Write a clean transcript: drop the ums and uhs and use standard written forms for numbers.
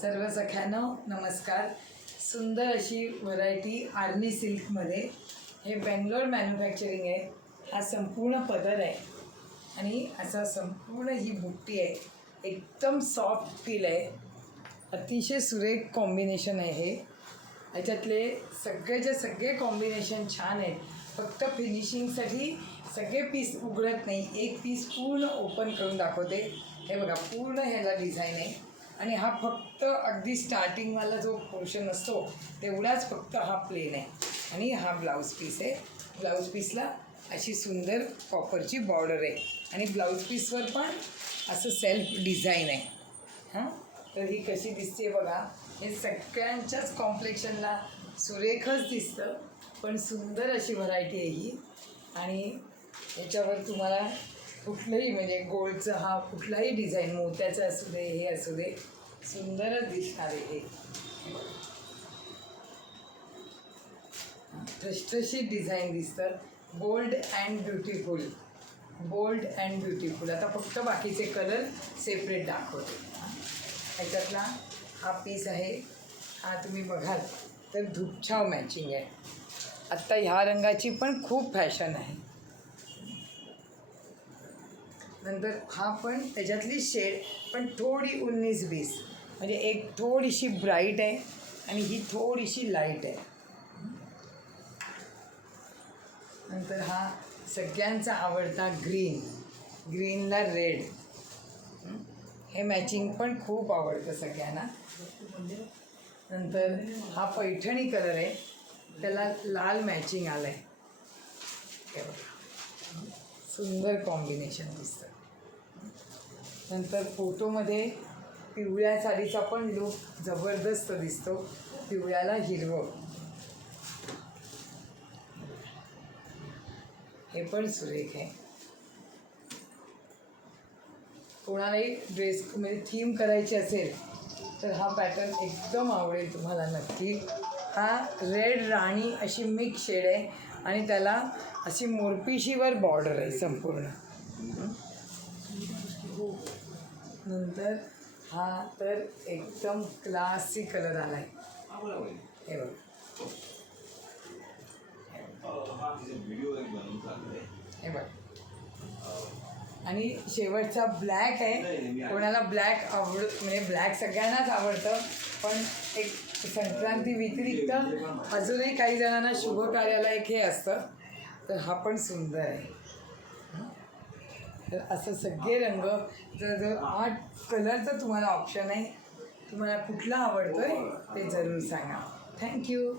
सर्व सख्यांनो नमस्कार. सुंदर अशी व्हरायटी आर्नी सिल्कमध्ये हे बेंगलोर मॅन्युफॅक्चरिंग आहे. हा संपूर्ण पदर आहे आणि असा संपूर्ण ही बुट्टी आहे. एकदम सॉफ्ट फील आहे. अतिशय सुरेख कॉम्बिनेशन आहे हे. याच्यातले सगळेचे सगळे कॉम्बिनेशन छान आहेत. फक्त फिनिशिंगसाठी सगळे पीस उघडत नाही. एक पीस पूर्ण ओपन करून दाखवते. हे बघा, पूर्ण ह्याला डिझाईन आहे आणि हा फक्त अगदी स्टार्टिंगवाला जो पोर्शन असतो तेवढाच फक्त हा प्लेन आहे आणि हा ब्लाऊज पीस आहे. ब्लाऊज पीसला अशी सुंदर कॉपरची बॉर्डर आहे आणि ब्लाऊज पीसवर पण असं सेल्फ डिझाईन आहे. हां, तर ही कशी दिसते बघा. हे सगळ्यांच्याच कॉम्प्लेक्शनला सुरेखच दिसतं, पण सुंदर अशी व्हरायटी आहे ही. आणि याच्यावर तुम्हाला कुठलंही म्हणजे गोल्डचं हा कुठलाही डिझाईन, मोत्याचं असू दे, हे असू दे, सुंदरच दिसणार आहे हे. ठसठशीत डिझाईन दिसतं. Bold and beautiful, bold and beautiful. आता फक्त बाकीचे कलर सेपरेट दाखवते. ह्याच्यातला हा पीस आहे. हा तुम्ही बघाल तर धूपछाव मॅचिंग आहे. आत्ता ह्या रंगाची पण खूप फॅशन आहे. नंतर हा पण त्याच्यातली शेड, पण थोडी 19-20, म्हणजे एक थोडीशी ब्राईट आहे आणि ही थोडीशी लाईट आहे. नंतर हा सगळ्यांचा आवडता ग्रीन, ग्रीनला रेड, हे मॅचिंग पण खूप आवडतं सगळ्यांना. नंतर हा पैठणी कलर आहे, त्याला लाल मॅचिंग आलं आहे. सुंदर कॉम्बिनेशन दिसतं. नंतर फोटोमध्ये पिवळ्या साडीचा पण लूक जबरदस्त दिसतो. पिवळ्याला हिरवं, हे पण सुरेख आहे. कोणालाही ड्रेस म्हणजे थीम करायची असेल तर हा पॅटर्न एकदम आवडेल तुम्हाला नक्की. हा रेड राणी अशी मिक्स शेड आहे आणि त्याला अशी मोरपिशीवर बॉर्डर आहे संपूर्ण. नंतर हा तर एकदम क्लासी कलर आला आहे. हे बघ, हे बघ. आणि शेवटचा ब्लॅक आहे. कोणाला ब्लॅक म्हणजे ब्लॅक सगळ्यांनाच आवडतं, पण एक संक्रांती व्यतिरिक्त अजूनही काही जणांना शुभ कार्याला एक हे असतं, तर हा पण सुंदर आहे. तर असं सगळे रंग, जर 8 कलरचं तुम्हाला ऑप्शन आहे. तुम्हाला कुठला आवडतो आहे ते जरूर सांगा. थँक्यू.